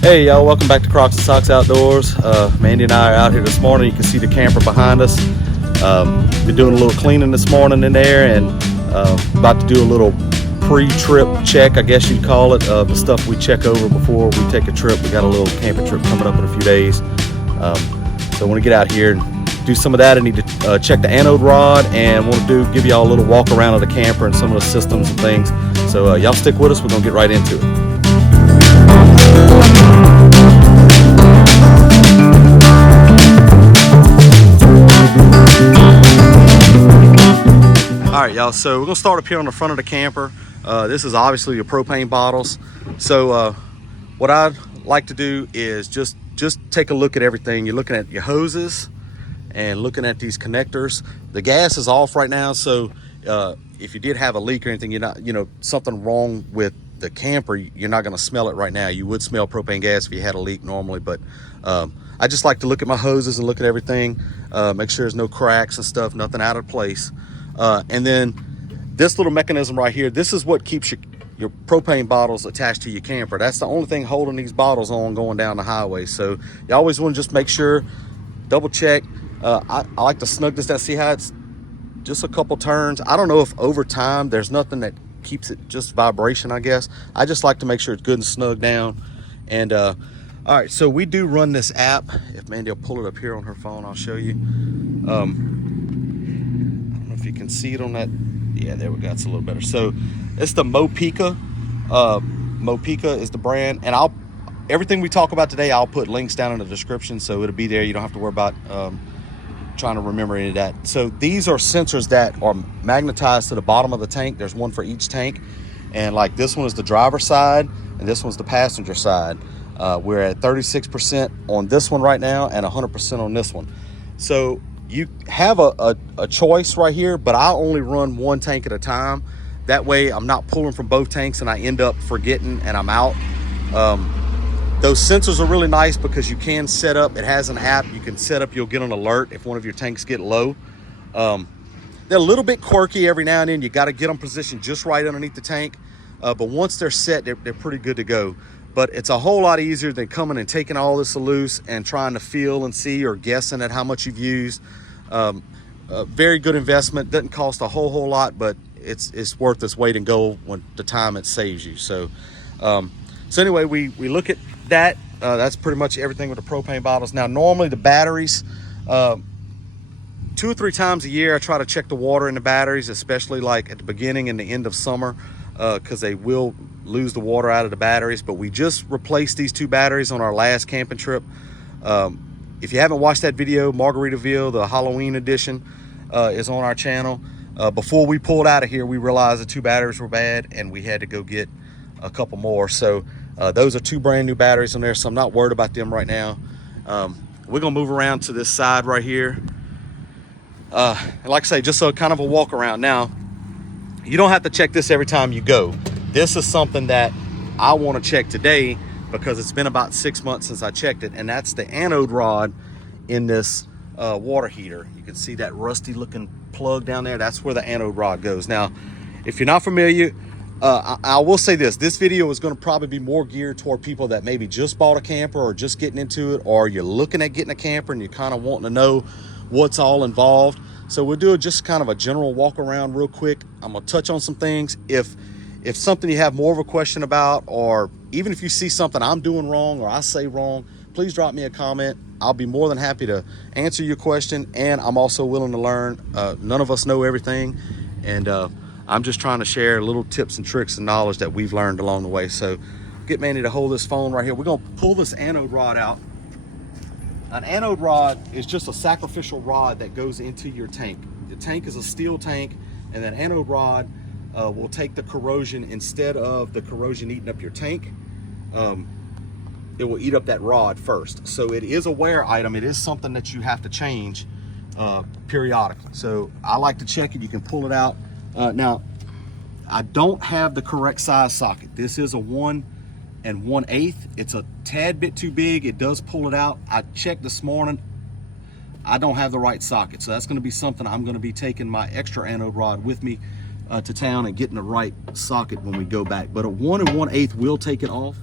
Hey y'all, welcome back to Crocs and Socks Outdoors. Mandy and I are out here this morning. You can see the camper behind us. Been doing a little cleaning this morning in there, and about to do a little pre-trip check, I guess you'd call it, the stuff we check over before we take a trip. We got a little camping trip coming up in a few days. So I want to get out here and do some of that. I need to check the anode rod, and want to give y'all a little walk around of the camper and some of the systems and things. So y'all stick with us. We're gonna get right into it. All right, y'all, so we're gonna start up here on the front of the camper. This is obviously your propane bottles. So what I'd like to do is just take a look at everything. You're looking at your hoses and looking at these connectors. The gas is off right now, so if you did have a leak or anything, you're not, something wrong with the camper, you're not gonna smell it right now. You would smell propane gas if you had a leak normally, but I just like to look at my hoses and look at everything, make sure there's no cracks and stuff, nothing out of place. And then this little mechanism right here, this is what keeps your propane bottles attached to your camper. That's the only thing holding these bottles on going down the highway. So you always want to just make sure, double check. I like to snug this down, see how it's just a couple turns. I don't know if over time there's nothing that keeps it, just vibration, I guess. I just like to make sure it's good and snug down. And all right, so we do run this app. If Mandy will pull it up here on her phone, I'll show you. If you can see it on that, yeah, there we go, it's a little better. So it's the Mopica. Mopica is the brand, and everything we talk about today, I'll put links down in the description, so it'll be there. You don't have to worry about trying to remember any of that. So these are sensors that are magnetized to the bottom of the tank. There's one for each tank, and like this one is the driver's side and this one's the passenger side. We're at 36% on this one right now and 100% on this one. So you have a choice right here, but I only run one tank at a time. That way I'm not pulling from both tanks and I end up forgetting and I'm out. Those sensors are really nice because you can set up, it has an app, you can set up, you'll get an alert if one of your tanks get low. They're a little bit quirky every now and then. You got to get them positioned just right underneath the tank. But once they're set, they're pretty good to go. But it's a whole lot easier than coming and taking all this loose and trying to feel and see or guessing at how much you've used. Very good investment. Doesn't cost a whole lot, but it's worth its weight in gold when the time it saves you. So anyway, we look at that. That's pretty much everything with the propane bottles. Now, normally the batteries, 2 or 3 times a year, I try to check the water in the batteries, especially like at the beginning and the end of summer, because they will lose the water out of the batteries. But we just replaced these 2 batteries on our last camping trip. If you haven't watched that video, Margaritaville, the Halloween edition, is on our channel. Before we pulled out of here, we realized the 2 batteries were bad and we had to go get a couple more. So those are 2 brand new batteries on there, so I'm not worried about them right now. We're gonna move around to this side right here. And like I say, just so kind of a walk around. Now, you don't have to check this every time you go. This is something that I want to check today because it's been about 6 months since I checked it, and that's the anode rod in this water heater. You can see that rusty looking plug down there. That's where the anode rod goes. Now, if you're not familiar, I will say this video is going to probably be more geared toward people that maybe just bought a camper or just getting into it, or you're looking at getting a camper and you're kind of wanting to know what's all involved. So we'll do just kind of a general walk around real quick. I'm gonna touch on some things. If something you have more of a question about, or even if you see something I'm doing wrong or I say wrong, please drop me a comment. I'll be more than happy to answer your question, and I'm also willing to learn. None of us know everything, and I'm just trying to share little tips and tricks and knowledge that we've learned along the way. So get Mandy to hold this phone right here. We're gonna pull this anode rod out. An anode rod is just a sacrificial rod that goes into your tank. The tank is a steel tank, and that anode rod will take the corrosion. Instead of the corrosion eating up your tank, it will eat up that rod first. So it is a wear item. It is something that you have to change periodically. So I like to check it. You can pull it out. Now, I don't have the correct size socket. This is a 1 1/8. It's a tad bit too big. It does pull it out. I checked this morning. I don't have the right socket. So that's going to be something I'm going to be taking my extra anode rod with me to town and getting the right socket when we go back. But a 1 1/8 will take it off.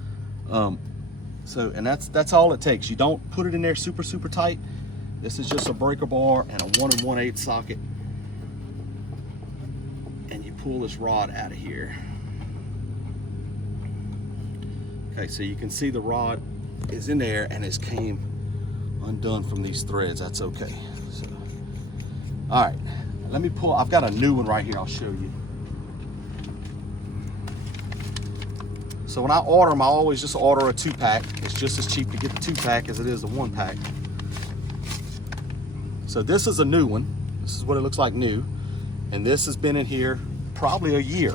So, and that's all it takes. You don't put it in there super tight. This is just a breaker bar and a 1 1/8 socket. And you pull this rod out of here. Okay, so you can see the rod is in there and it's came undone from these threads. That's okay. So, all right, let me pull. I've got a new one right here. I'll show you. So when I order them, I always just order a 2-pack. It's just as cheap to get the 2-pack as it is the 1-pack. So this is a new one. This is what it looks like new. And this has been in here probably a year.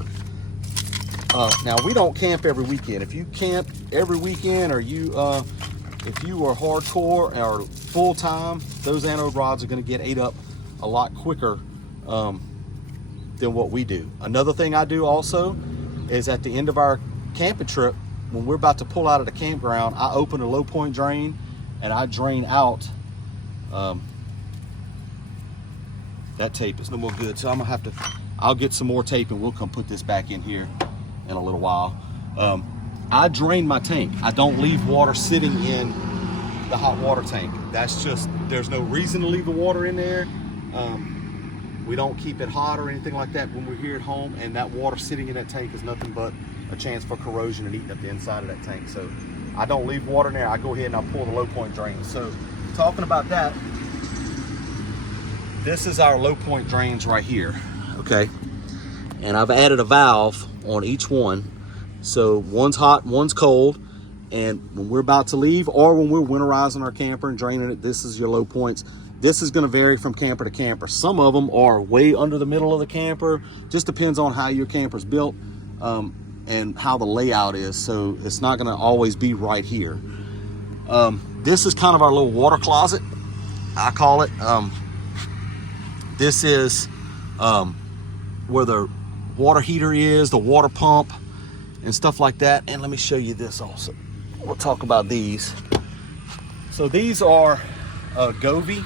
Now we don't camp every weekend. If you camp every weekend, or you, if you are hardcore or full time, those anode rods are going to get ate up a lot quicker than what we do. Another thing I do also is at the end of our camping trip, when we're about to pull out of the campground, I open a low point drain and I drain out. That tape is no more good, so I'm gonna have to. I'll get some more tape and we'll come put this back in here in a little while. I drain my tank. I don't leave water sitting in the hot water tank. That's just, there's no reason to leave the water in there. We don't keep it hot or anything like that when we're here at home, and that water sitting in that tank is nothing but a chance for corrosion and eating up the inside of that tank. So I don't leave water in there. I go ahead and I pull the low point drain. So talking about that, this is our low point drains right here, okay? And I've added a valve on each one. So one's hot, one's cold. And when we're about to leave, or when we're winterizing our camper and draining it, this is your low points. This is gonna vary from camper to camper. Some of them are way under the middle of the camper. Just depends on how your camper's built and how the layout is. So it's not gonna always be right here. This is kind of our little water closet, I call it. This is where the water heater is, the water pump, and stuff like that. And let me show you this also. We'll talk about these. So these are Govee,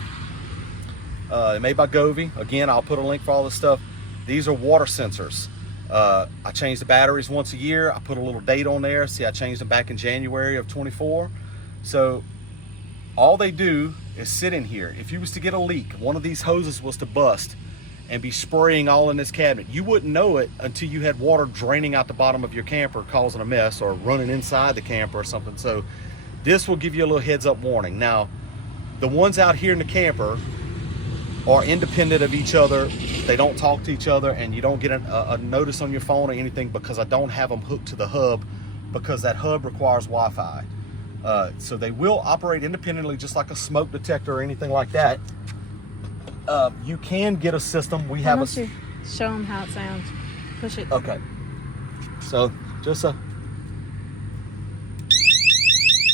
made by Govee. Again, I'll put a link for all this stuff. These are water sensors. I change the batteries once a year. I put a little date on there. See, I changed them back in January of 24. So all they do is sit in here. If you was to get a leak, one of these hoses was to bust and be spraying all in this cabinet, you wouldn't know it until you had water draining out the bottom of your camper causing a mess, or running inside the camper or something. So this will give you a little heads up warning. Now, the ones out here in the camper are independent of each other. They don't talk to each other, and you don't get a notice on your phone or anything, because I don't have them hooked to the hub, because that hub requires Wi-Fi. So they will operate independently, just like a smoke detector or anything like that. You can get a system. We have you show them how it sounds. Push it. Okay. So just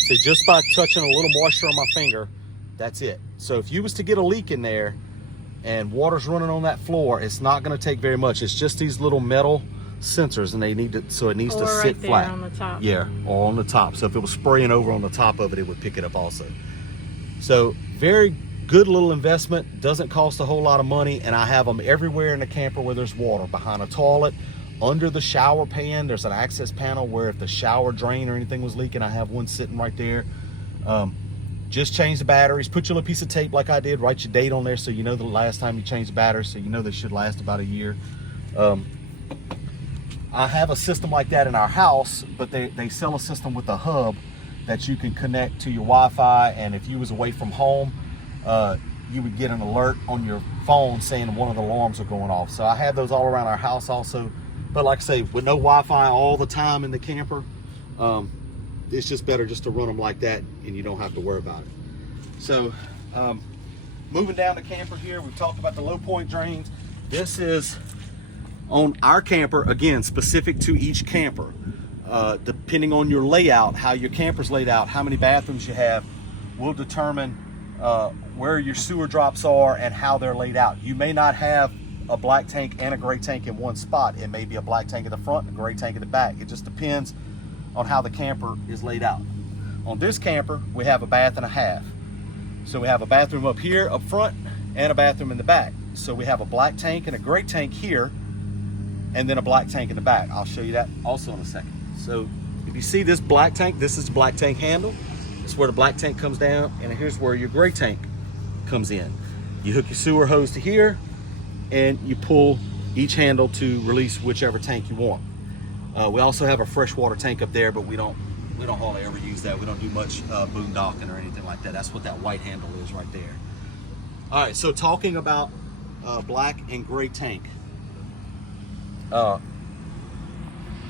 see, just by touching a little moisture on my finger, that's it. So if you was to get a leak in there and water's running on that floor, it's not going to take very much. It's just these little metal sensors, and they need to, so it needs to sit flat. There on the top. Yeah, or on the top. So if it was spraying over on the top of it, it would pick it up also. So very good little investment, doesn't cost a whole lot of money, and I have them everywhere in the camper where there's water. Behind a toilet, under the shower pan, there's an access panel where if the shower drain or anything was leaking, I have one sitting right there. Just change the batteries, put your little piece of tape like I did, write your date on there so you know the last time you changed the batteries, so you know they should last about a year. I have a system like that in our house, but they sell a system with a hub that you can connect to your Wi-Fi, and if you was away from home, you would get an alert on your phone saying one of the alarms are going off. So I have those all around our house also. But like I say, with no Wi-Fi all the time in the camper, it's just better just to run them like that, and you don't have to worry about it. So moving down the camper here, we've talked about the low point drains. This is on our camper, again, specific to each camper. Depending on your layout, how your camper's laid out, how many bathrooms you have, will determine where your sewer drops are and how they're laid out. You may not have a black tank and a gray tank in one spot. It may be a black tank in the front and a gray tank in the back. It just depends on how the camper is laid out. On this camper, we have a bath and a half. So we have a bathroom up here, up front, and a bathroom in the back. So we have a black tank and a gray tank here, and then a black tank in the back. I'll show you that also in a second. So if you see this black tank, this is the black tank handle. It's where the black tank comes down, and here's where your gray tank comes in. You hook your sewer hose to here, and you pull each handle to release whichever tank you want. We also have a freshwater tank up there, but we don't hardly ever use that. We don't do much boondocking or anything like that. That's what that white handle is right there. All right, so talking about black and gray tank.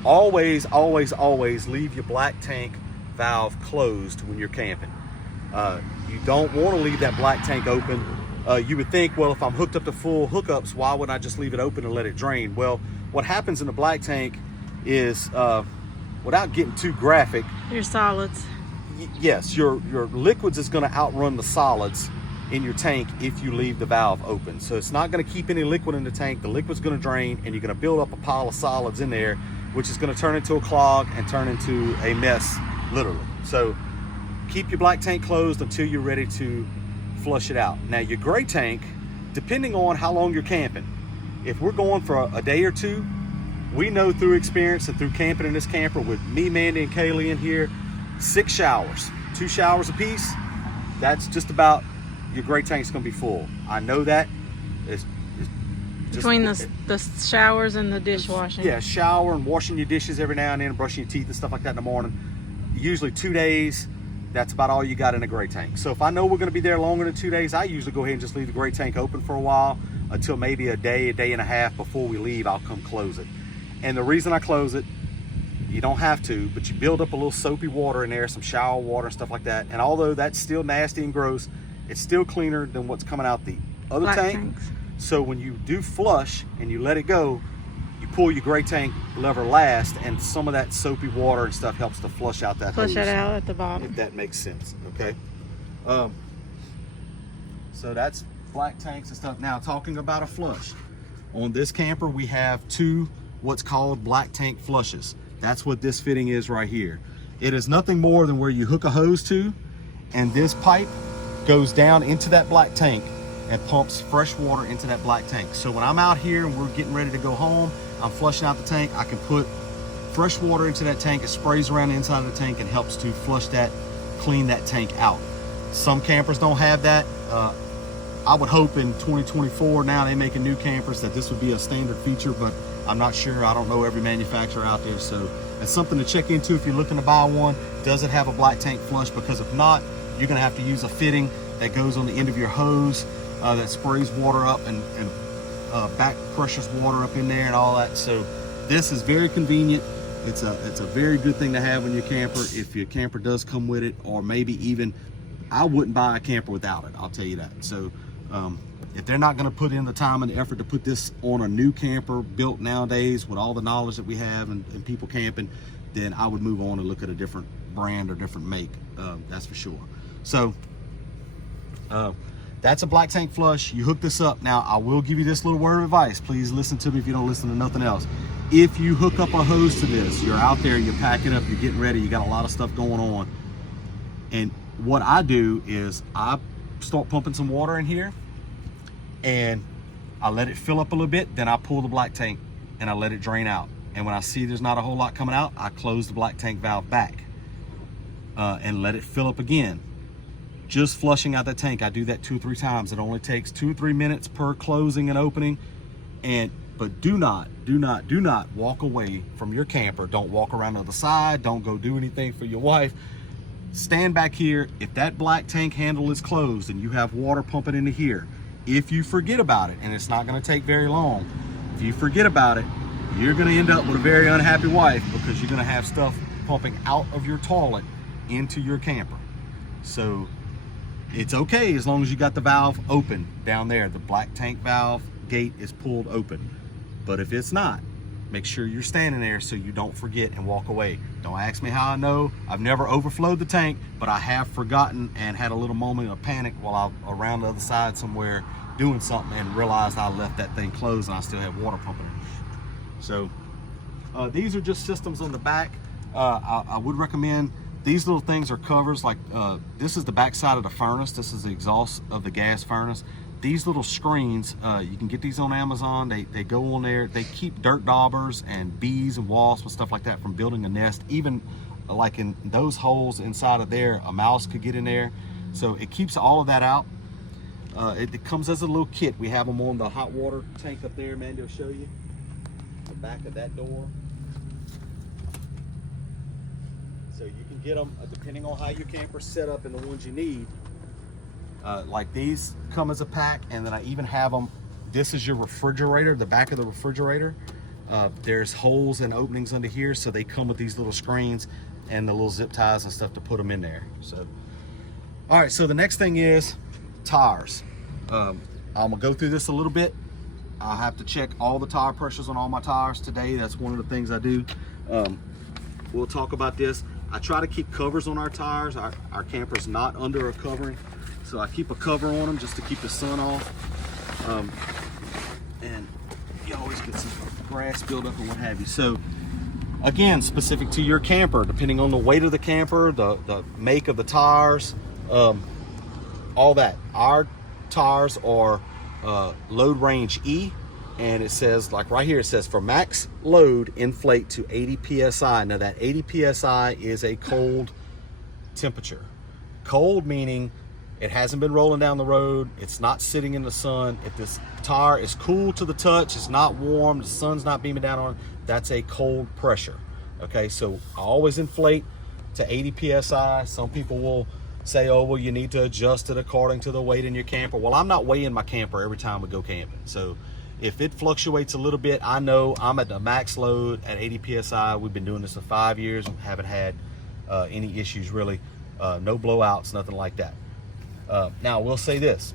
Always leave your black tank valve closed when you're camping. You don't want to leave that black tank open. You would think, well, if I'm hooked up to full hookups, why wouldn't I just leave it open and let it drain? Well, what happens in the black tank is, without getting too graphic, Your solids. yes, your liquids is going to outrun the solids in your tank if you leave the valve open. So it's not going to keep any liquid in the tank. The liquid's going to drain, and you're going to build up a pile of solids in there, which is going to turn into a clog and turn into a mess, literally. So keep your black tank closed until you're ready to flush it out. Now your gray tank, depending on how long you're camping, if we're going for a day or two, we know through experience and through camping in this camper with me, Mandy, and Kaylee in here, 6 showers, 2 showers apiece, that's just about, your gray tank's gonna be full. I know that. It's just, Between the showers and the dishwashing. yeah, shower and washing your dishes every now and then, brushing your teeth and stuff like that in the morning. Usually 2 days, that's about all you got in a gray tank. So if I know we're gonna be there longer than 2 days, I usually go ahead and just leave the gray tank open for a while until maybe a day and a half before we leave. I'll come close it. And the reason I close it, you don't have to, but you build up a little soapy water in there, some shower water and stuff like that. And although that's still nasty and gross, it's still cleaner than what's coming out the other Black tank. tanks. So when you do flush and you let it go, you pull your gray tank lever last, and some of that soapy water and stuff helps to flush out that Flush hose, that out at the bottom. if that makes sense. Okay. So that's black tanks and stuff. Now talking about a flush, on this camper we have 2 what's called black tank flushes. That's what this fitting is right here. It is nothing more than where you hook a hose to, and this pipe goes down into that black tank and pumps fresh water into that black tank. So when I'm out here and we're getting ready to go home, I'm flushing out the tank, I can put fresh water into that tank. It sprays around the inside of the tank and helps to flush that, clean that tank out. Some campers don't have that. I would hope in 2024, now they making new campers, that this would be a standard feature, but I'm not sure. I don't know every manufacturer out there, so it's something to check into if you're looking to buy one. Does it have a black tank flush? Because if not, you're gonna have to use a fitting that goes on the end of your hose that sprays water up and back pressures water up in there and all that. So this is very convenient. It's a very good thing to have in your camper if your camper does come with it, or maybe even, I wouldn't buy a camper without it, I'll tell you that. So if they're not going to put in the time and the effort to put this on a new camper built nowadays with all the knowledge that we have and people camping, then I would move on and look at a different brand or different make, that's for sure. So that's a black tank flush. You hook this up. Now I will give you this little word of advice. Please listen to me if you don't listen to nothing else. If you hook up a hose to this, you're out there, you're packing up, you're getting ready, you got a lot of stuff going on, and what I do is I start pumping some water in here and I let it fill up a little bit, then I pull the black tank and I let it drain out. And when I see there's not a whole lot coming out, I close the black tank valve back and let it fill up again. Just flushing out that tank, I do that 2 or 3 times. It only takes 2 or 3 minutes per closing and opening. But do not walk away from your camper. Don't walk around the other side. Don't go do anything for your wife. Stand back here. If that black tank handle is closed and you have water pumping into here, if you forget about it, and it's not going to take very long, if you forget about it, you're going to end up with a very unhappy wife, because you're going to have stuff pumping out of your toilet into your camper. So it's okay as long as you got the valve open down there. The black tank valve gate is pulled open. But if it's not, make sure you're standing there so you don't forget and walk away. Don't ask me how I know. I've never overflowed the tank, but I have forgotten and had a little moment of panic while I was around the other side somewhere doing something and realized I left that thing closed and I still have water pumping in. So these are just systems on the back. I would recommend, these little things are covers, like this is the back side of the furnace. This is the exhaust of the gas furnace. These little screens, you can get these on Amazon. They go on there. They keep dirt daubers and bees and wasps and stuff like that from building a nest. Even like in those holes inside of there, a mouse could get in there. So it keeps all of that out. It comes as a little kit. We have them on the hot water tank up there. Mandy will show you the back of that door. So you can get them depending on how your camper's set up and the ones you need. Like these come as a pack, and then I even have them. This is your refrigerator, the back of the refrigerator. There's holes and openings under here, so they come with these little screens and the little zip ties and stuff to put them in there. So, all right, so the next thing is tires. I'm gonna go through this a little bit. I have to check all the tire pressures on all my tires today. That's one of the things I do. We'll talk about this. I try to keep covers on our tires. Our camper's not under a covering, so I keep a cover on them just to keep the sun off. And you always get some grass buildup and what have you. So again, specific to your camper, depending on the weight of the camper, the make of the tires, all that. Our tires are load range E, and it says, like right here, it says for max load, inflate to 80 PSI. Now that 80 PSI is a cold temperature. Cold meaning it hasn't been rolling down the road. It's not sitting in the sun. If this tire is cool to the touch, it's not warm, the sun's not beaming down on it, that's a cold pressure. Okay, so I always inflate to 80 PSI. Some people will say, oh, well, you need to adjust it according to the weight in your camper. Well, I'm not weighing my camper every time we go camping. So if it fluctuates a little bit, I know I'm at the max load at 80 PSI. We've been doing this for 5 years. Haven't had any issues really. No blowouts, nothing like that. Now, we'll say this.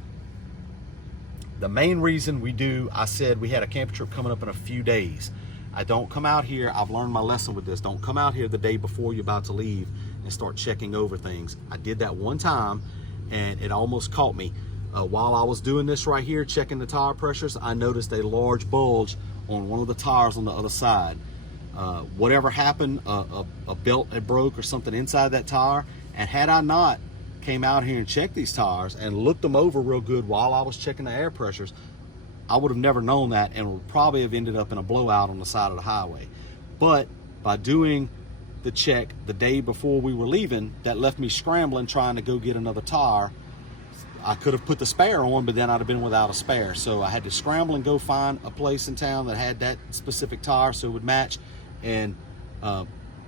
The main reason we do, I said we had a camping trip coming up in a few days. I don't come out here, I've learned my lesson with this, don't come out here the day before you're about to leave and start checking over things. I did that one time and it almost caught me. While I was doing this right here, checking the tire pressures, I noticed a large bulge on one of the tires on the other side. Whatever happened, a belt had broke or something inside that tire, and had I not came out here and checked these tires and looked them over real good while I was checking the air pressures, I would have never known that and would probably have ended up in a blowout on the side of the highway. But by doing the check the day before we were leaving, that left me scrambling trying to go get another tire. I could have put the spare on, but then I'd have been without a spare. So I had to scramble and go find a place in town that had that specific tire so it would match. And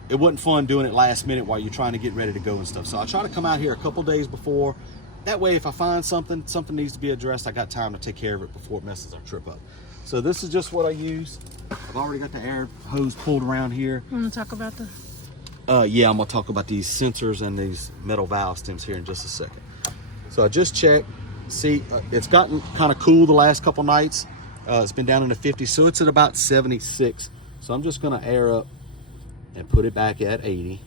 it wasn't fun doing it last minute while you're trying to get ready to go and stuff. So I try to come out here a couple days before. That way, if I find something needs to be addressed, I got time to take care of it before it messes our trip up. So this is just what I use. I've already got the air hose pulled around here. You want to talk about the... Yeah, I'm gonna talk about these sensors and these metal valve stems here in just a second. So I just checked. See, it's gotten kind of cool the last couple nights. It's been down in the 50s, so it's at about 76. So I'm just gonna air up and put it back at 80.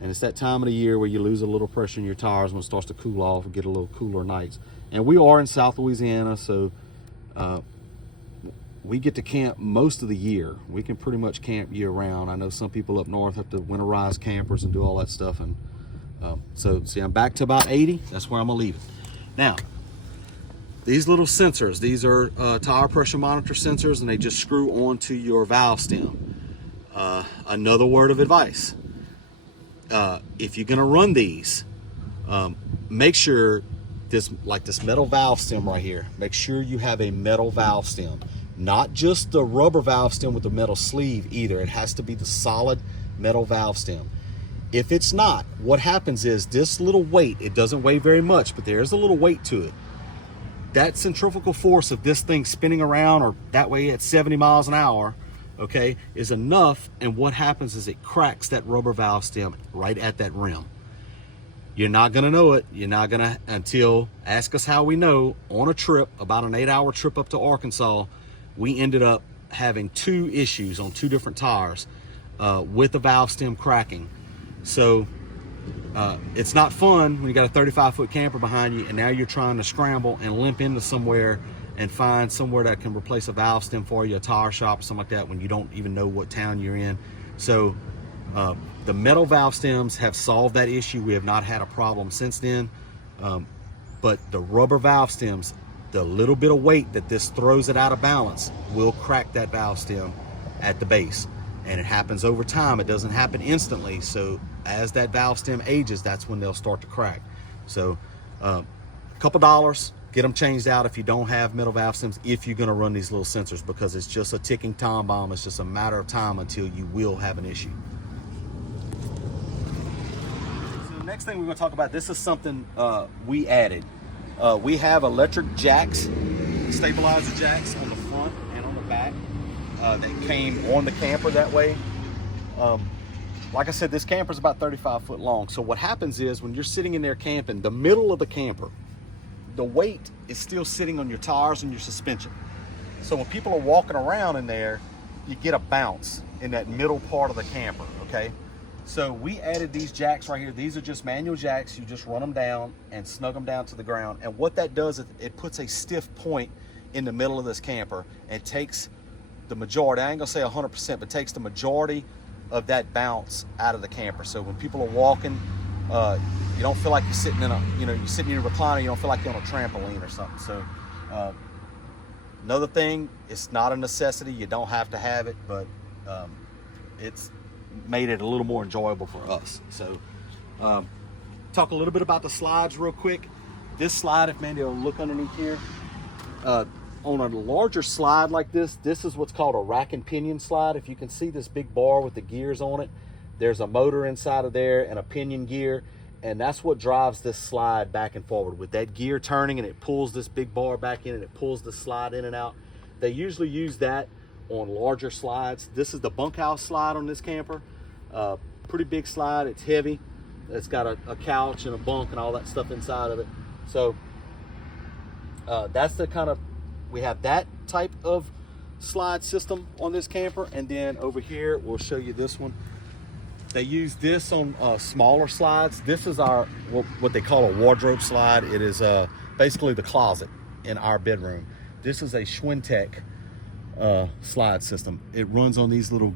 And it's that time of the year where you lose a little pressure in your tires when it starts to cool off and get a little cooler nights. And we are in South Louisiana, so we get to camp most of the year. We can pretty much camp year round. I know some people up north have to winterize campers and do all that stuff. And so see, I'm back to about 80. That's where I'm gonna leave it. Now, these little sensors, these are tire pressure monitor sensors, and they just screw onto your valve stem. Another word of advice. If you're gonna run these, make sure this metal valve stem right here, make sure you have a metal valve stem, not just the rubber valve stem with the metal sleeve either. It has to be the solid metal valve stem. If it's not, what happens is this little weight, it doesn't weigh very much, but there's a little weight to it. That centrifugal force of this thing spinning around, or that way at 70 miles an hour, okay, is enough, and what happens is it cracks that rubber valve stem right at that rim. You're not gonna know it. You're not gonna, until, ask us how we know. On a trip, about an 8-hour trip up to Arkansas, we ended up having 2 issues on 2 different tires with the valve stem cracking. So it's not fun when you got a 35-foot camper behind you and now you're trying to scramble and limp into somewhere and find somewhere that can replace a valve stem for you, a tire shop or something like that, when you don't even know what town you're in. So the metal valve stems have solved that issue. We have not had a problem since then. But the rubber valve stems, the little bit of weight that this throws it out of balance will crack that valve stem at the base. and it happens over time. It doesn't happen instantly. So as that valve stem ages, that's when they'll start to crack. So a couple dollars, get them changed out if you don't have metal valve stems, if you're going to run these little sensors, because it's just a ticking time bomb. It's just a matter of time until you will have an issue. So the next thing we're going to talk about, this is something we added. We have electric jacks, stabilizer jacks on the front and on the back. That came on the camper that way. Like I said, this camper is about 35 foot long. So what happens is when you're sitting in there camping, the middle of the camper, the weight is still sitting on your tires and your suspension. So when people are walking around in there, you get a bounce in that middle part of the camper, okay? So we added these jacks right here. These are just manual jacks. You just run them down and snug them down to the ground. And what that does is it puts a stiff point in the middle of this camper and takes the majority, I ain't gonna say 100%, but takes the majority of that bounce out of the camper. So when people are walking, you don't feel like you're sitting in a, you're sitting in a recliner, you don't feel like you're on a trampoline or something. So another thing, it's not a necessity, you don't have to have it, but it's made it a little more enjoyable for us. So talk a little bit about the slides real quick. This slide, if Mandy will look underneath here, on a larger slide like this is what's called a rack and pinion slide. If you can see this big bar with the gears on it, there's a motor inside of there and a pinion gear, and that's what drives this slide back and forward. With that gear turning, and it pulls this big bar back in and it pulls the slide in and out. They usually use that on larger slides. This is the bunkhouse slide on this camper. Pretty big slide, it's heavy. It's got a couch and a bunk and all that stuff inside of it. So that's the kind of, we have that type of slide system on this camper. And then over here, we'll show you this one. They use this on smaller slides. This is our, what they call a wardrobe slide. It is basically the closet in our bedroom. This is a Schwintek slide system. It runs on this little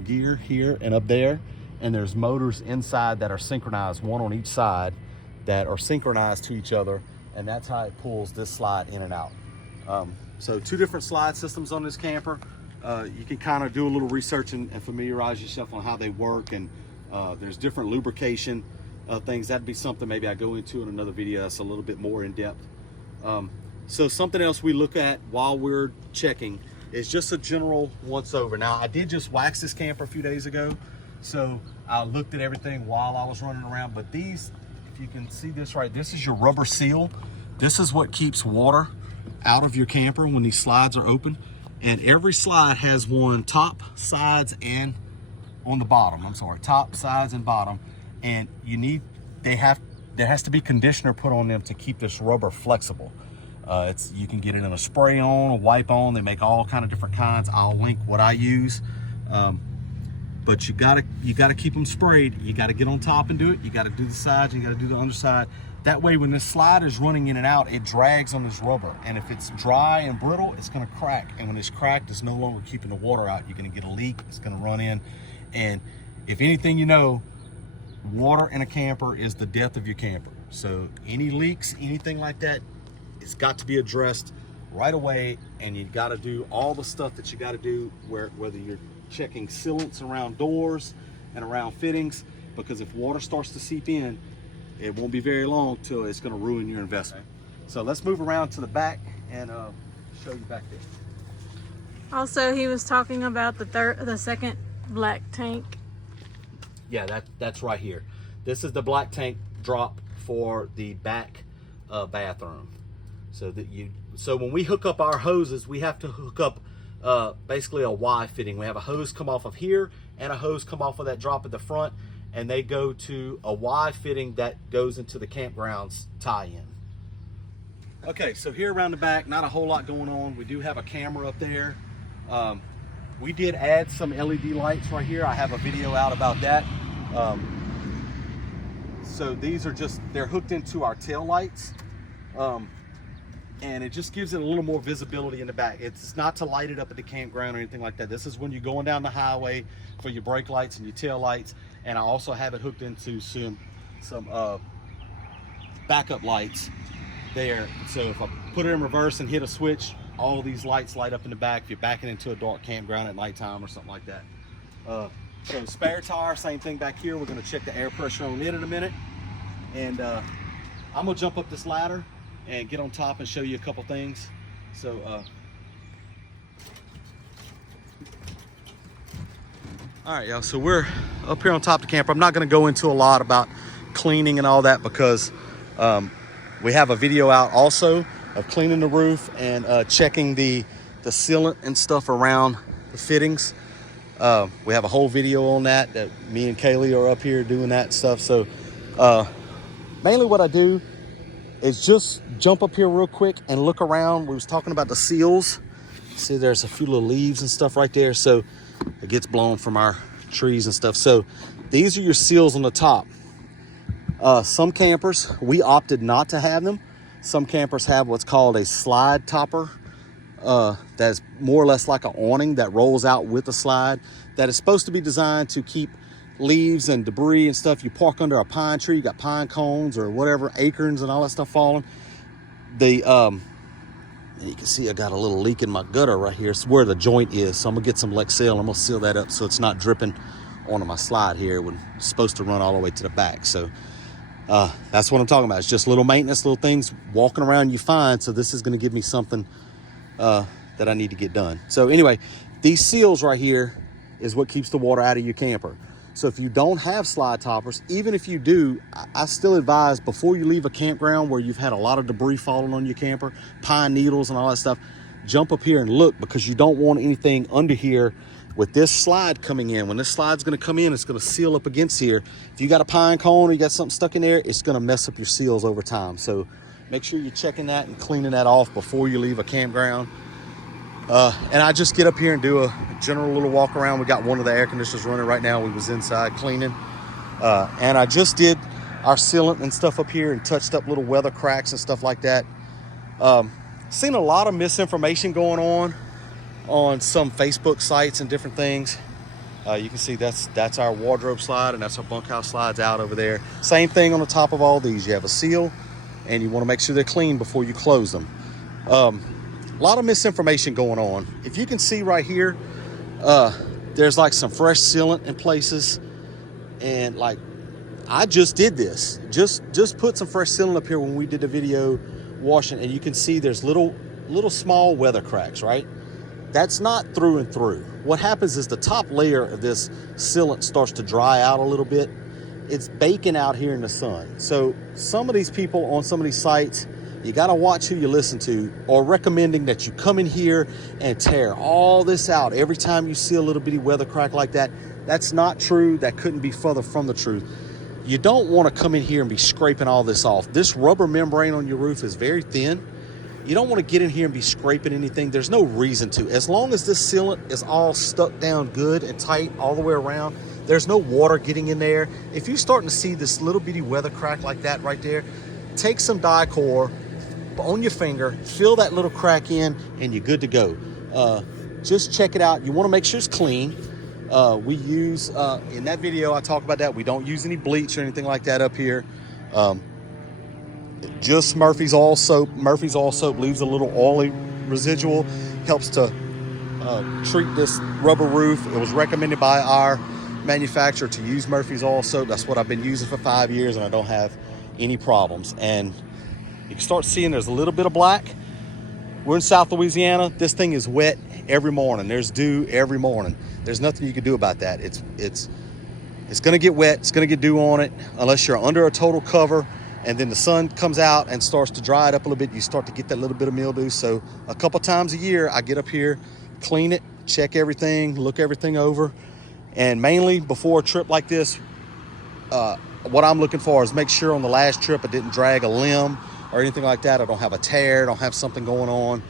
gear here and up there. And there's motors inside that are synchronized, one on each side, that are synchronized to each other. And that's how it pulls this slide in and out. So two different slide systems on this camper. You can kind of do a little research and familiarize yourself on how they work, and there's different lubrication things. That'd be something maybe I go into in another video that's a little bit more in depth. So something else we look at while we're checking is just a general once over. Now I did just wax this camper a few days ago, so I looked at everything while I was running around. But these, if you can see this right, this is your rubber seal. This is what keeps water out of your camper when these slides are open. And every slide has one top, sides, and on the bottom. I'm sorry, top, sides, and bottom. And there has to be conditioner put on them to keep this rubber flexible. You can get it in a spray on, a wipe on. They make all kind of different kinds. I'll link what I use. But you gotta keep them sprayed. You gotta get on top and do it. You gotta do the sides, you gotta do the underside. That way, when this slide is running in and out, it drags on this rubber. And if it's dry and brittle, it's gonna crack. And when it's cracked, it's no longer keeping the water out. You're gonna get a leak, it's gonna run in. And if anything you know, water in a camper is the death of your camper. So any leaks, anything like that, it's got to be addressed right away. And you gotta do all the stuff that you gotta do, whether you're checking sealants around doors and around fittings, because if water starts to seep in, it won't be very long till it's going to ruin your investment. So let's move around to the back and show you back there. Also, he was talking about the second black tank. Yeah, that's right here. This is the black tank drop for the back bathroom. So when we hook up our hoses, we have to hook up basically a Y fitting. We have a hose come off of here and a hose come off of that drop at the front, and they go to a Y fitting that goes into the campground's tie-in. Okay, so here around the back, not a whole lot going on. We do have a camera up there. We did add some LED lights right here. I have a video out about that. So these are they're hooked into our tail lights. And it just gives it a little more visibility in the back. It's not to light it up at the campground or anything like that. This is when you're going down the highway for your brake lights and your tail lights. And I also have it hooked into some backup lights there. So if I put it in reverse and hit a switch, all these lights light up in the back if you're backing into a dark campground at nighttime or something like that. So spare tire, same thing back here. We're gonna check the air pressure on it in a minute. And I'm gonna jump up this ladder and get on top and show you a couple things. So all right, y'all, so we're up here on top of the camper. I'm not gonna go into a lot about cleaning and all that because we have a video out also of cleaning the roof and checking the sealant and stuff around the fittings. We have a whole video on that me and Kaylee are up here doing that stuff. So mainly what I do is just jump up here real quick and look around. We was talking about the seals. See, there's a few little leaves and stuff right there. So it gets blown from our trees and stuff. So these are your seals on the top. Some campers, we opted not to have them. Some campers have what's called a slide topper. That's more or less like an awning that rolls out with the slide, that is supposed to be designed to keep leaves and debris and stuff. You park under a pine tree, you got pine cones or whatever, acorns and all that stuff falling. You can see I got a little leak in my gutter right here. It's where the joint is. So I'm gonna get some Lexel. I'm gonna seal that up so it's not dripping onto my slide here. It's supposed to run all the way to the back. So that's what I'm talking about. It's just little maintenance, little things walking around you find. So this is gonna give me something that I need to get done. So anyway, these seals right here is what keeps the water out of your camper. So if you don't have slide toppers, even if you do, I still advise before you leave a campground where you've had a lot of debris falling on your camper, pine needles and all that stuff, jump up here and look, because you don't want anything under here with this slide coming in. When this slide's gonna come in, it's gonna seal up against here. If you got a pine cone or you got something stuck in there, it's gonna mess up your seals over time. So make sure you're checking that and cleaning that off before you leave a campground. And I just get up here and do a general little walk around. We got one of the air conditioners running right now. We was inside cleaning. And I just did our sealant and stuff up here and touched up little weather cracks and stuff like that. Seen a lot of misinformation going on some Facebook sites and different things. You can see that's our wardrobe slide and that's our bunkhouse slides out over there. Same thing on the top of all these. You have a seal and you want to make sure they're clean before you close them. A lot of misinformation going on. If you can see right here, there's like some fresh sealant in places, and like I just did this. Just put some fresh sealant up here when we did the video washing, and you can see there's little small weather cracks, right? That's not through and through. What happens is the top layer of this sealant starts to dry out a little bit. It's baking out here in the sun. So some of these people on some of these sites, you got to watch who you listen to, or recommending that you come in here and tear all this out every time you see a little bitty weather crack like that. That's not true. That couldn't be further from the truth. You don't want to come in here and be scraping all this off. This rubber membrane on your roof is very thin. You don't want to get in here and be scraping anything. There's no reason to. As long as this sealant is all stuck down good and tight all the way around, there's no water getting in there. If you're starting to see this little bitty weather crack like that right there, take some Dicor on your finger, fill that little crack in, and you're good to go. Just check it out. You want to make sure it's clean. We use, in that video I talk about that, we don't use any bleach or anything like that up here. Just Murphy's Oil Soap. Murphy's Oil Soap leaves a little oily residual, helps to treat this rubber roof. It was recommended by our manufacturer to use Murphy's Oil Soap. That's what I've been using for 5 years, and I don't have any problems. And you can start seeing there's a little bit of black. We're in South Louisiana. This thing is wet every morning. There's dew every morning. There's nothing you can do about that. It's going to get wet. It's going to get dew on it unless you're under a total cover, and then the sun comes out and starts to dry it up a little bit. You start to get that little bit of mildew. So a couple times a year, I get up here, clean it, check everything, look everything over. And mainly before a trip like this, what I'm looking for is make sure on the last trip I didn't drag a limb or anything like that. I don't have a tear, don't have something going on.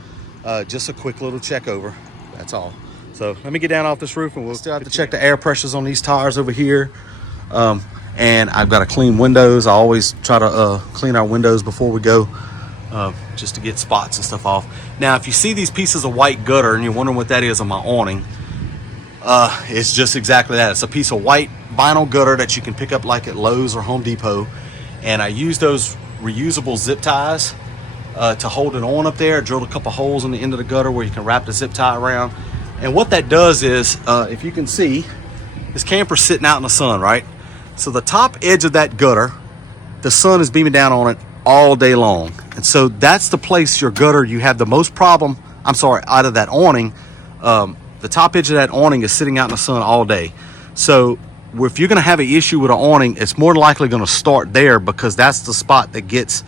Just a quick little check over, that's all. So let me get down off this roof, and we'll still have to check the air pressures on these tires over here. And I've got to clean windows. I always try to clean our windows before we go, just to get spots and stuff off. Now, if you see these pieces of white gutter and you're wondering what that is on my awning, it's just exactly that. It's a piece of white vinyl gutter that you can pick up like at Lowe's or Home Depot. And I use those reusable zip ties to hold it on up there. I drilled a couple holes in the end of the gutter where you can wrap the zip tie around. And what that does is, if you can see, this camper's sitting out in the sun, right? So the top edge of that gutter, the sun is beaming down on it all day long. And so that's the place, your gutter, you have the most problem, out of that awning. The top edge of that awning is sitting out in the sun all day. So if you're gonna have an issue with an awning, it's more likely gonna start there because that's the spot that gets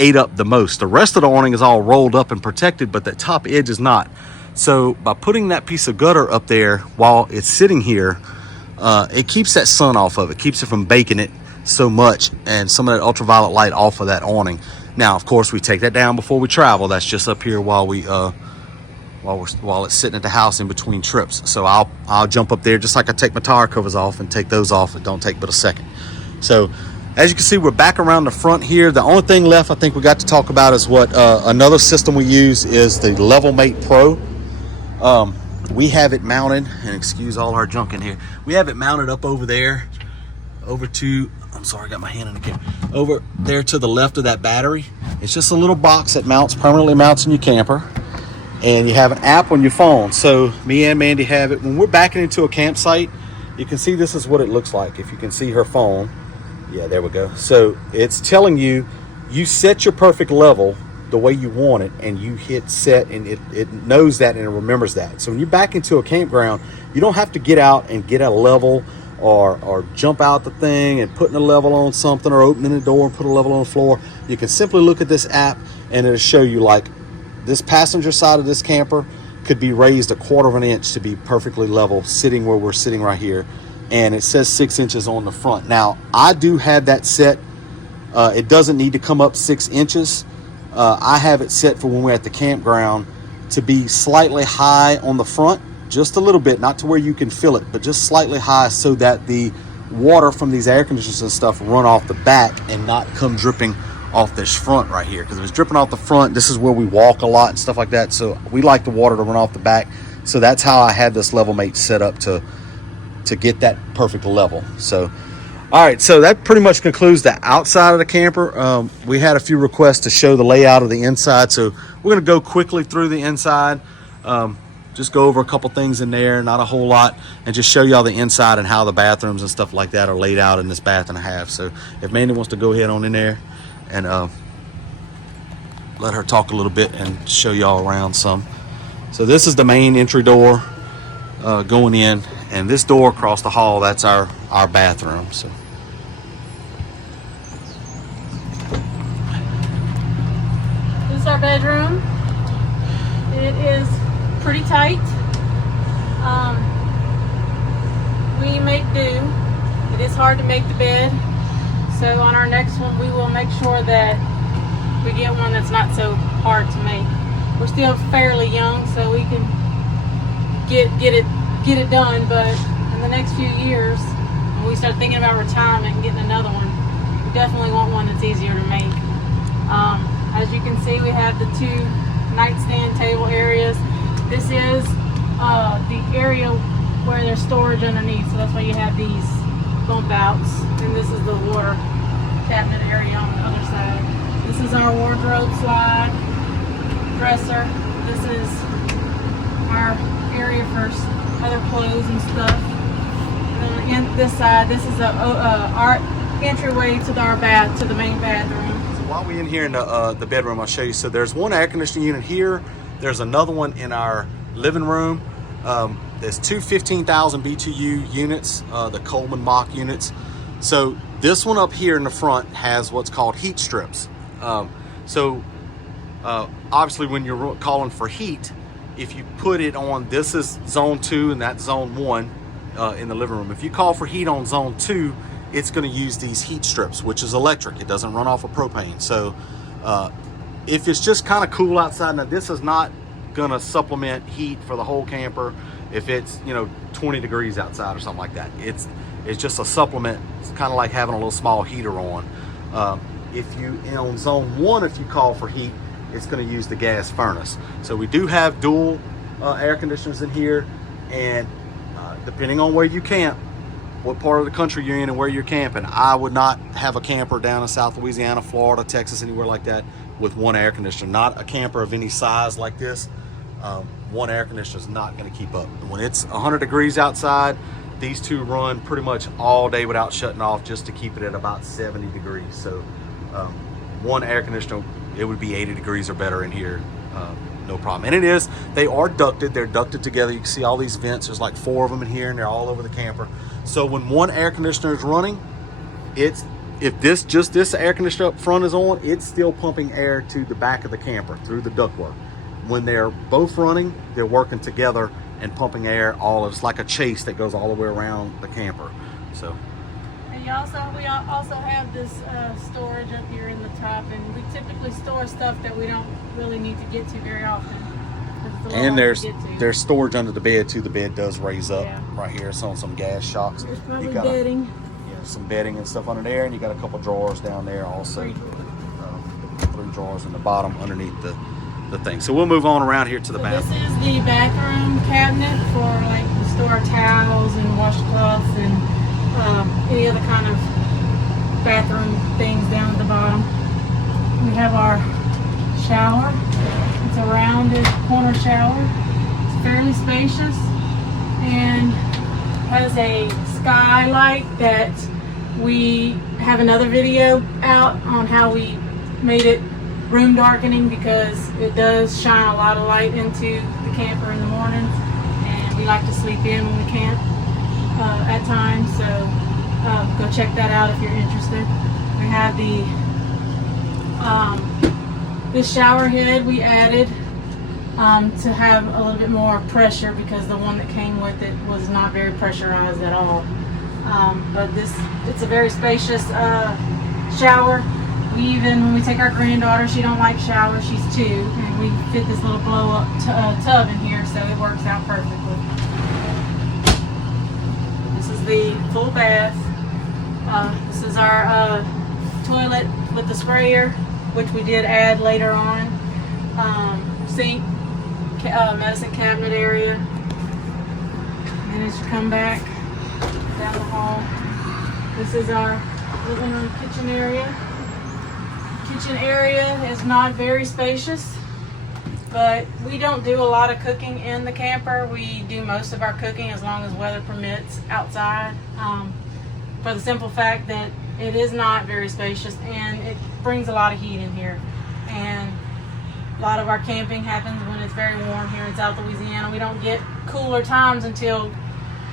ate up the most. The rest of the awning is all rolled up and protected, but that top edge is not. So by putting that piece of gutter up there while it's sitting here, it keeps that sun off of it, keeps it from baking it so much and some of that ultraviolet light off of that awning. Now, of course, we take that down before we travel. That's just up here while it's sitting at the house in between trips. So I'll jump up there just like I take my tire covers off and take those off. It don't take but a second. So as you can see, we're back around the front here. The only thing left I think we got to talk about is what another system we use is the Levelmate Pro. We have it mounted, and excuse all our junk in here. We have it mounted up over there, over to, I'm sorry, I got my hand in the camera, over there to the left of that battery. It's just a little box that permanently mounts in your camper, and you have an app on your phone. So me and Mandy have it. When we're backing into a campsite, you can see this is what it looks like. If you can see her phone, yeah, there we go. So it's telling you, you set your perfect level the way you want it, and you hit set, and it knows that and it remembers that. So when you back into a campground, you don't have to get out and get a level or jump out the thing and putting a level on something or opening the door and put a level on the floor. You can simply look at this app and it'll show you, like, this passenger side of this camper could be raised 1/4 of an inch to be perfectly level, sitting where we're sitting right here, and it says 6 inches on the front. Now I do have that set. It doesn't need to come up 6 inches. I have it set for when we're at the campground to be slightly high on the front, just a little bit, not to where you can feel it, but just slightly high, so that the water from these air conditioners and stuff run off the back and not come dripping off this front right here. Because if it's dripping off the front, this is where we walk a lot and stuff like that, so we like the water to run off the back. So that's how I had this Levelmate set up to get that perfect level. So all right, so that pretty much concludes the outside of the camper. We had a few requests to show the layout of the inside, so we're gonna go quickly through the inside, just go over a couple things in there, not a whole lot, and just show y'all the inside and how the bathrooms and stuff like that are laid out in this bath and a half. So if Mandy wants to go ahead on in there and let her talk a little bit and show y'all around some. So this is the main entry door going in, and this door across the hall, that's our bathroom. So This is our bedroom. It is pretty tight. We make do. It is hard to make the bed. So on our next one, we will make sure that we get one that's not so hard to make. We're still fairly young, so we can get it done. But in the next few years, when we start thinking about retirement and getting another one, we definitely want one that's easier to make. As you can see, we have the 2 nightstand table areas. This is the area where there's storage underneath, so that's why you have these bump outs. And this is the water cabinet area on the other side. This is our wardrobe slide, dresser. This is our area for other clothes and stuff. And then on this side, this is our entryway to the main bathroom. So while we're in here in the bedroom, I'll show you. So there's one air conditioning unit here. There's another one in our living room. There's 2 15,000 BTU units, the Coleman Mach units. So this one up here in the front has what's called heat strips. Obviously when you're calling for heat, if you put it on, this is zone 2 and that's zone 1 in the living room. If you call for heat on zone 2, it's going to use these heat strips, which is electric. It doesn't run off of propane. So if it's just kind of cool outside, now this is not going to supplement heat for the whole camper. If it's 20 degrees outside or something like that, it's just a supplement. It's kind of like having a little small heater on. If you on zone 1, if you call for heat, it's going to use the gas furnace. So we do have dual air conditioners in here, and depending on where you camp, what part of the country you're in and where you're camping, I would not have a camper down in South Louisiana, Florida, Texas, anywhere like that with one air conditioner. Not a camper of any size like this. One air conditioner is not going to keep up. When it's 100 degrees outside, these two run pretty much all day without shutting off, just to keep it at about 70 degrees. So one air conditioner, it would be 80 degrees or better in here, no problem. And they are ducted. They're ducted together. You can see all these vents. There's like 4 of them in here, and they're all over the camper. So when one air conditioner is running, if this air conditioner up front is on, it's still pumping air to the back of the camper through the ductwork. When they're both running, they're working together and pumping air. It's like a chase that goes all the way around the camper. So. And we also have this storage up here in the top, and we typically store stuff that we don't really need to get to very often. And there's storage under the bed too. The bed does raise up right here. It's on some gas shocks. There's probably bedding. Some bedding and stuff under there, and you got a couple drawers down there also. 3 drawers in the bottom underneath the thing. So we'll move on around here to the bathroom. This is the bathroom cabinet for like to store towels and washcloths and any other kind of bathroom things down at the bottom. We have our shower. It's a rounded corner shower. It's fairly spacious and has a skylight that we have another video out on how we made it room darkening, because it does shine a lot of light into the camper in the mornings, and we like to sleep in when we can at times. So go check that out if you're interested. We have this shower head we added to have a little bit more pressure, because the one that came with it was not very pressurized at all. But it's a very spacious shower. When we take our granddaughter, she don't like showers, she's 2, and we fit this little blow up tub in here, so it works out perfectly. This is the full bath. This is our toilet with the sprayer, which we did add later on. Sink, medicine cabinet area. And as you come back down the hall, this is our living room kitchen area. Kitchen area is not very spacious, but we don't do a lot of cooking in the camper. We do most of our cooking, as long as weather permits, outside, for the simple fact that it is not very spacious and it brings a lot of heat in here. And a lot of our camping happens when it's very warm here in South Louisiana. We don't get cooler times until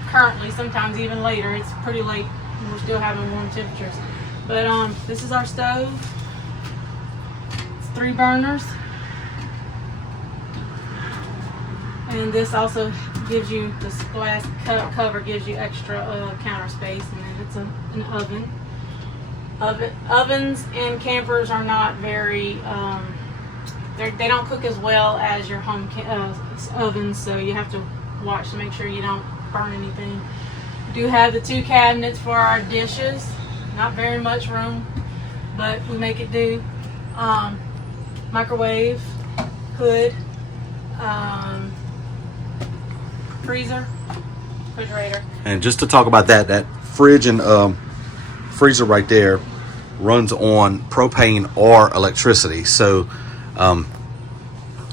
currently, sometimes even later. It's pretty late and we're still having warm temperatures. But this is our stove. 3 burners, and this also gives you, this glass cover gives you extra counter space, and then it's an oven. Ovens in campers are not very, they don't cook as well as your home ovens, so you have to watch to make sure you don't burn anything. We do have the 2 cabinets for our dishes. Not very much room, but we make it do. Microwave, hood, freezer, refrigerator. And just to talk about that fridge and freezer right there runs on propane or electricity. So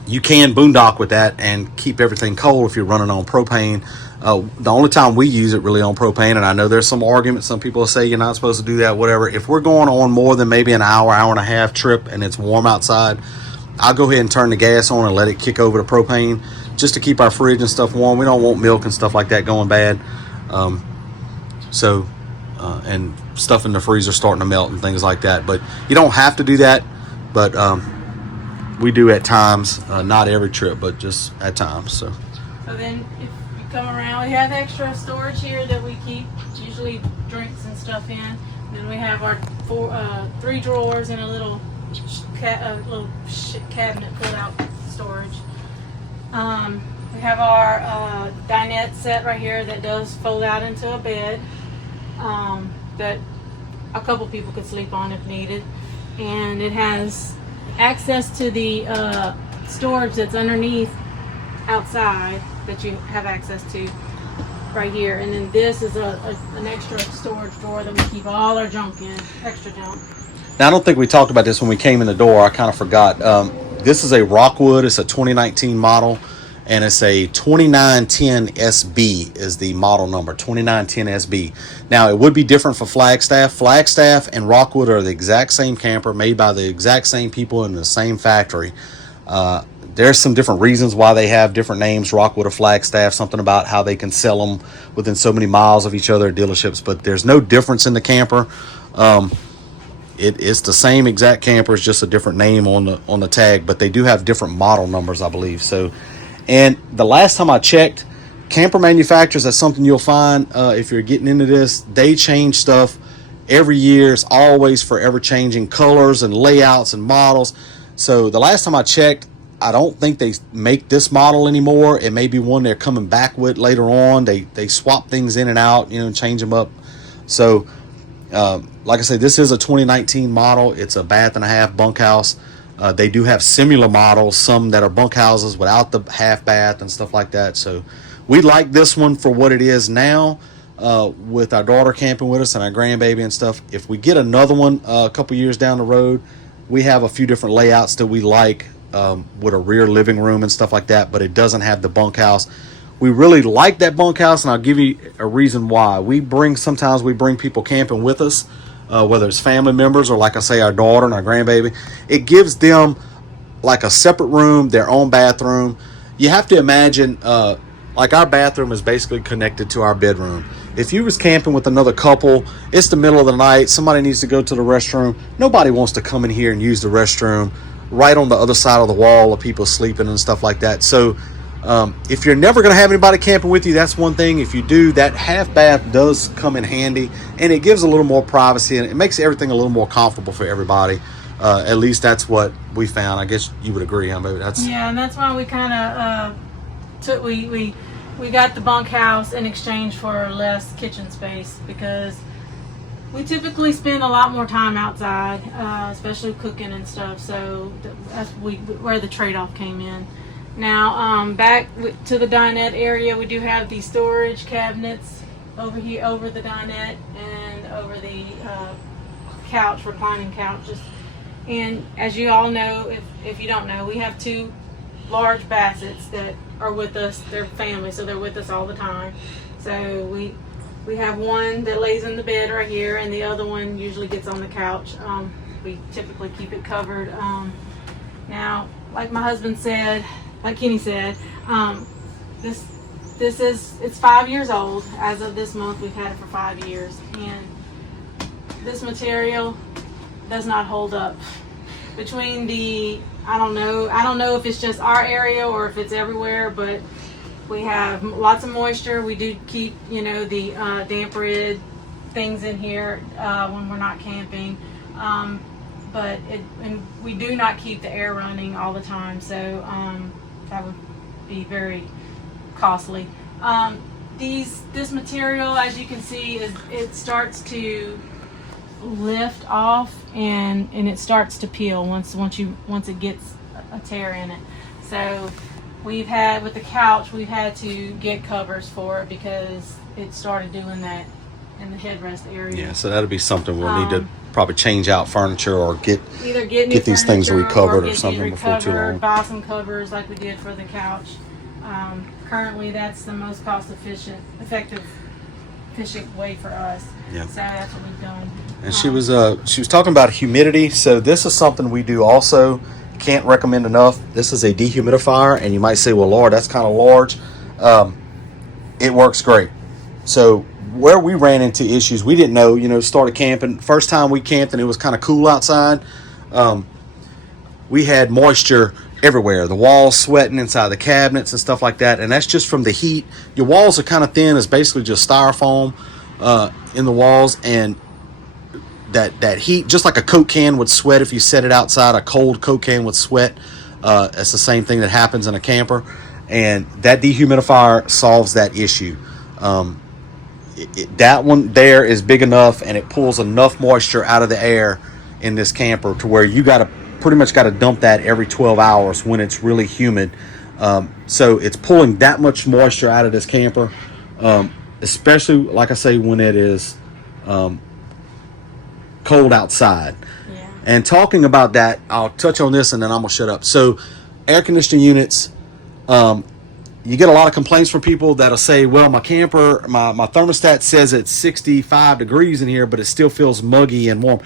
you can boondock with that and keep everything cold if you're running on propane. The only time we use it really on propane, and I know there's some arguments, some people say you're not supposed to do that, whatever. If we're going on more than maybe an hour and a half trip and it's warm outside, I'll go ahead and turn the gas on and let it kick over to propane, just to keep our fridge and stuff warm. We don't want milk and stuff like that going bad. And stuff in the freezer starting to melt and things like that. But you don't have to do that. But we do at times, not every trip, but just at times. So then if you come around, we have extra storage here that we keep usually drinks and stuff in. Then we have our 3 drawers and a little cabinet pull-out storage. We have our dinette set right here that does fold out into a bed that a couple people could sleep on if needed, and it has access to the storage that's underneath outside that you have access to right here. And then this is an extra storage drawer that we keep all our junk in, extra junk. Now, I don't think we talked about this when we came in the door. I kind of forgot. This is a Rockwood. It's a 2019 model. and it's a 2910 SB is the model number, 2910 SB. Now, it would be different for Flagstaff. Flagstaff and Rockwood are the exact same camper, made by the exact same people in the same factory. There's some different reasons why they have different names, Rockwood or Flagstaff, something about how they can sell them within so many miles of each other at dealerships, but there's no difference in the camper. It's the same exact camper, it's just a different name on the tag, but they do have different model numbers, I believe. So, and the last time I checked, camper manufacturers, that's something you'll find if you're getting into this. They change stuff every year. It's always forever changing colors and layouts and models. So the last time I checked, I don't think they make this model anymore. It may be one they're coming back with later on. They swap things in and out, change them up. So like I said, this is a 2019 model. It's a bath and a half bunkhouse. They do have similar models, some that are bunkhouses without the half bath and stuff like that. So we like this one for what it is now, with our daughter camping with us and our grandbaby and stuff. If we get another one a couple years down the road, we have a few different layouts that we like, with a rear living room and stuff like that, but it doesn't have the bunkhouse. We really like that bunkhouse, and I'll give you a reason why. Sometimes we bring people camping with us, whether it's family members or, like I say, our daughter and our grandbaby. It gives them like a separate room, their own bathroom. You have to imagine, like our bathroom is basically connected to our bedroom. If you was camping with another couple, it's the middle of the night, somebody needs to go to the restroom. Nobody wants to come in here and use the restroom right on the other side of the wall of people sleeping and stuff like that. So if you're never going to have anybody camping with you, that's one thing. If you do, that half bath does come in handy, and it gives a little more privacy, and it makes everything a little more comfortable for everybody. At least that's what we found. I guess you would agree, huh? Maybe that's... Yeah, and that's why we kind of took we got the bunkhouse in exchange for less kitchen space, because we typically spend a lot more time outside, especially cooking and stuff. So that's where the trade-off came in. Now, back to the dinette area, we do have the storage cabinets over here, over the dinette, and over the couch, reclining couches. And as you all know, if you don't know, we have two large Bassets that are with us. They're family, so they're with us all the time. So we have one that lays in the bed right here, and the other one usually gets on the couch. We typically keep it covered. Now, like my husband said, like Kenny said, it's 5 years old. As of this month, we've had it for 5 years, and this material does not hold up. Between I don't know if it's just our area or if it's everywhere, but we have lots of moisture. We do keep, the damp rid things in here when we're not camping. But we do not keep the air running all the time, so that would be very costly. This material, as you can see, it starts to lift off and it starts to peel once it gets a tear in it. So with the couch, we've had to get covers for it because it started doing that in the headrest area. Yeah, so that'll be something we'll need to probably change out furniture or get these things furniture recovered or something before too long. Buy some covers like we did for the couch. Currently, that's the most efficient way for us. Yeah. So that's what we've done. And she was talking about humidity. So this is something we do also. Can't recommend enough. This is a dehumidifier, and you might say, well, Lord, that's kind of large. It works great. So where we ran into issues, we didn't know, started camping. First time we camped and it was kind of cool outside. We had moisture everywhere. The walls sweating inside the cabinets and stuff like that. And that's just from the heat. Your walls are kind of thin. It's basically just styrofoam in the walls. And that heat, just like a Coke can would sweat if you set it outside, a cold Coke can would sweat. It's the same thing that happens in a camper. And that dehumidifier solves that issue. That one there is big enough, and it pulls enough moisture out of the air in this camper to where you pretty much got to dump that every 12 hours when it's really humid. So it's pulling that much moisture out of this camper, especially, like I say, when it is cold outside. Yeah. And talking about that, I'll touch on this and then I'm going to shut up. So air conditioning units, you get a lot of complaints from people that'll say, well, my camper, my thermostat says it's 65 degrees in here, but it still feels muggy and warm.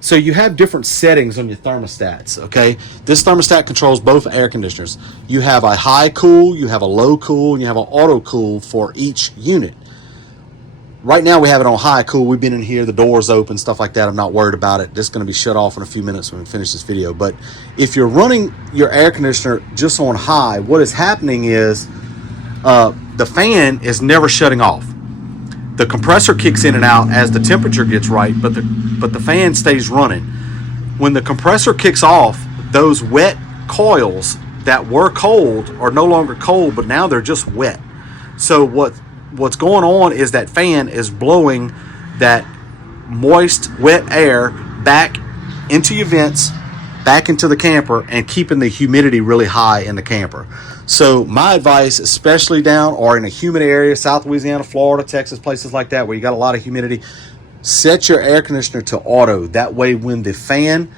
So you have different settings on your thermostats, okay? This thermostat controls both air conditioners. You have a high cool, you have a low cool, and you have an auto cool for each unit. Right now we have it on high cool. We've been in here, the doors open, stuff like that. I'm not worried about it. This is going to be shut off in a few minutes when we finish this video. But if you're running your air conditioner just on high, what is happening is the fan is never shutting off. The compressor kicks in and out as the temperature gets right, but the fan stays running. When the compressor kicks off, those wet coils that were cold are no longer cold, but now they're just wet. So what's going on is that fan is blowing that moist, wet air back into your vents, back into the camper, and keeping the humidity really high in the camper. So my advice, especially down or in a humid area, South Louisiana, Florida, Texas, places like that where you got a lot of humidity, set your air conditioner to auto. That way when the fan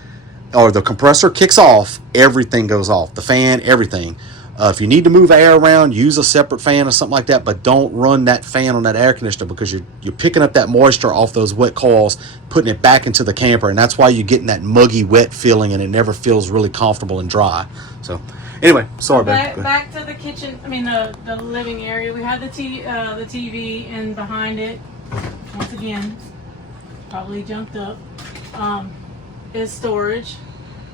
or the compressor kicks off, everything goes off. The fan, everything. If you need to move air around, use a separate fan or something like that, but don't run that fan on that air conditioner because you're picking up that moisture off those wet coils, putting it back into the camper, and that's why you're getting that muggy, wet feeling, and it never feels really comfortable and dry. So anyway, sorry, back to the kitchen. I mean, the living area. We had the TV, and behind it, once again, probably junked up, is storage.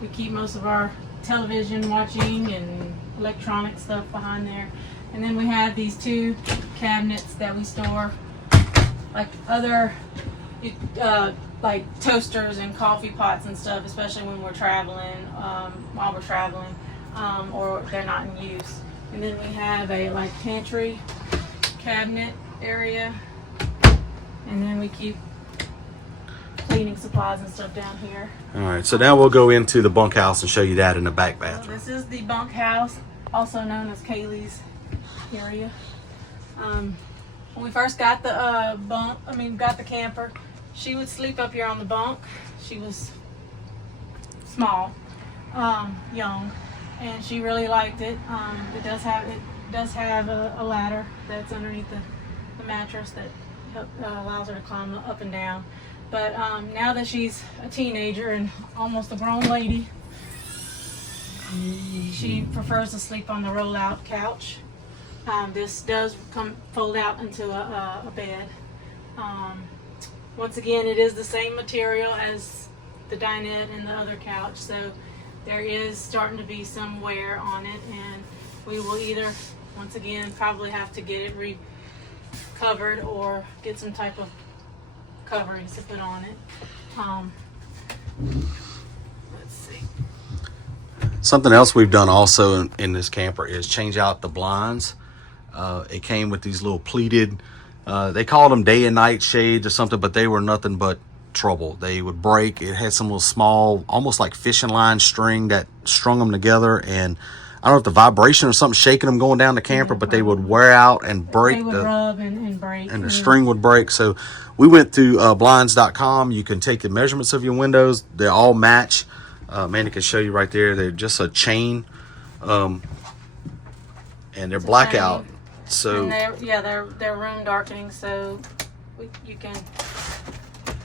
We keep most of our television watching and electronic stuff behind there. And then we have these two cabinets that we store like other like toasters and coffee pots and stuff, especially when we're traveling, while we're traveling, or they're not in use. And then we have a like pantry cabinet area, and then we keep cleaning supplies and stuff down here. All right, so now we'll go into the bunkhouse and show you that in the back bathroom. This is the bunkhouse, also known as Kaylee's area. When we first got the got the camper, she would sleep up here on the bunk. She was small, young, and she really liked it. It does have a ladder that's underneath the mattress that allows her to climb up and down. But now that she's a teenager and almost a grown lady, she prefers to sleep on the roll-out couch. This does fold out into a bed. Once again, it is the same material as the dinette and the other couch, so there is starting to be some wear on it, and we will either, once again, probably have to get it recovered or get some type of coverings to put on it. Let's see. Something else we've done also in this camper is change out the blinds. It came with these little pleated, they called them day and night shades or something, but they were nothing but trouble. They would break. It had some little small, almost like fishing line string that strung them together, and I don't know if the vibration or something shaking them going down the camper, but they would wear out and break. They would rub and break. And the string would break. So we went to blinds.com. You can take the measurements of your windows. They all match. Mandy can show you right there. They're just a chain, and they're blackout. So and they're room darkening. So you can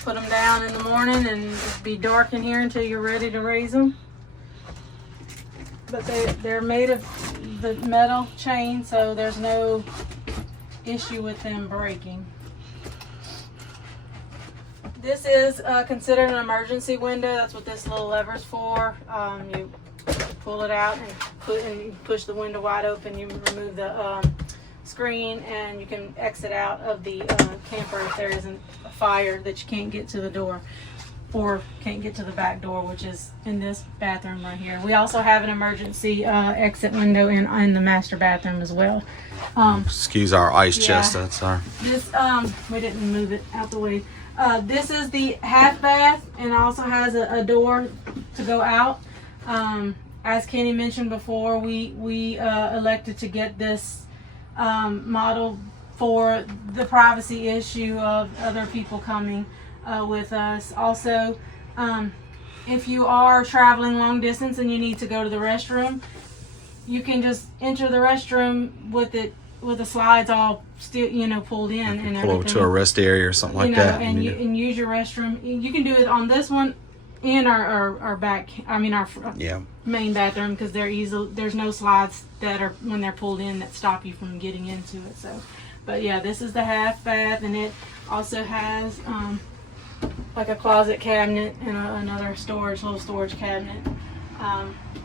put them down in the morning and it'd be dark in here until you're ready to raise them. But they're made of the metal chain, so there's no issue with them breaking. This is considered an emergency window. That's what this little lever's for. You pull it out and push the window wide open. You remove the screen, and you can exit out of the camper if there isn't a fire that you can't get to the door, or can't get to the back door, which is in this bathroom right here. We also have an emergency exit window in the master bathroom as well. Excuse our ice chest. That's our. This we didn't move it out the way. This is the half bath, and also has a door to go out. As Kenny mentioned before, we elected to get this model for the privacy issue of other people coming with us. Also, if you are traveling long distance and you need to go to the restroom, you can just enter the restroom with the slides all still, pulled in and Pull over everything. to a rest area or something like that. And use your restroom. You can do it on this one and our back. Our main bathroom, because there's no slides that are when they're pulled in that stop you from getting into it. So, but yeah, this is the half bath, and it also has like a closet cabinet and another little storage cabinet.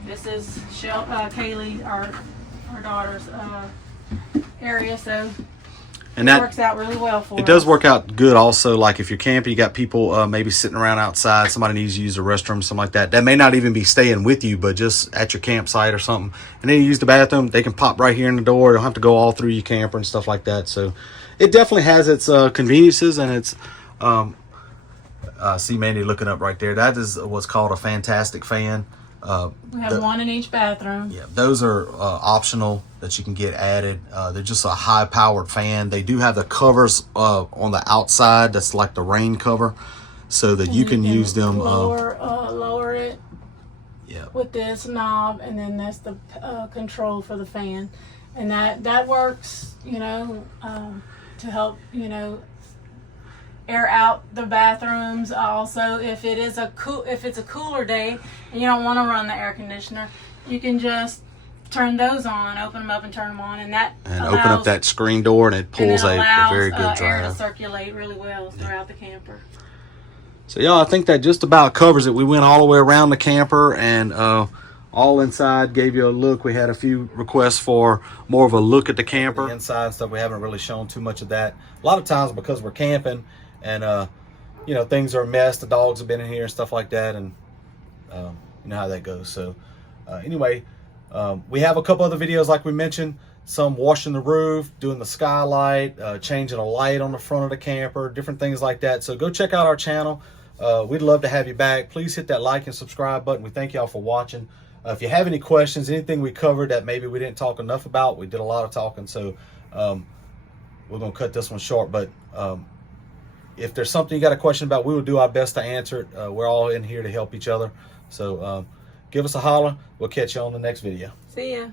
This is Kaylee, our daughter's area, so and it works out really well for us. It does work out good also. Like if you're camping, you got people maybe sitting around outside, somebody needs to use the restroom, something like that. That may not even be staying with you, but just at your campsite or something. And then you use the bathroom, they can pop right here in the door. You don't have to go all through your camper and stuff like that. So it definitely has its conveniences, and it's see Mandy looking up right there. That is what's called a Fantastic fan. We have one in each bathroom. Yeah, those are optional that you can get added. They're just a high-powered fan. They do have the covers on the outside. That's like the rain cover, so that you can use them. Lower it. Yeah. With this knob, and then that's the control for the fan, and that works. To help air out the bathrooms. Also, if it's a cooler day and you don't want to run the air conditioner, you can just turn those on, open them up and turn them on, and open up that screen door, and it pulls a very good air to draft. circulate really well throughout the camper. So yeah, I think that just about covers it. We went all the way around the camper and all inside, gave you a look. We had a few requests for more of a look at the camper. The inside stuff, we haven't really shown too much of that. A lot of times because we're camping and things are a mess, the dogs have been in here and stuff like that, and you know how that goes. So anyway, we have a couple other videos like we mentioned, some washing the roof, doing the skylight, changing a light on the front of the camper, different things like that. So go check out our channel. We'd love to have you back. Please hit that like and subscribe button. We thank y'all for watching. If you have any questions, anything we covered that maybe we didn't talk enough about, we did a lot of talking, so we're gonna cut this one short. But if there's something you got a question about, we will do our best to answer it. We're all in here to help each other. So give us a holler. We'll catch you on the next video. See ya.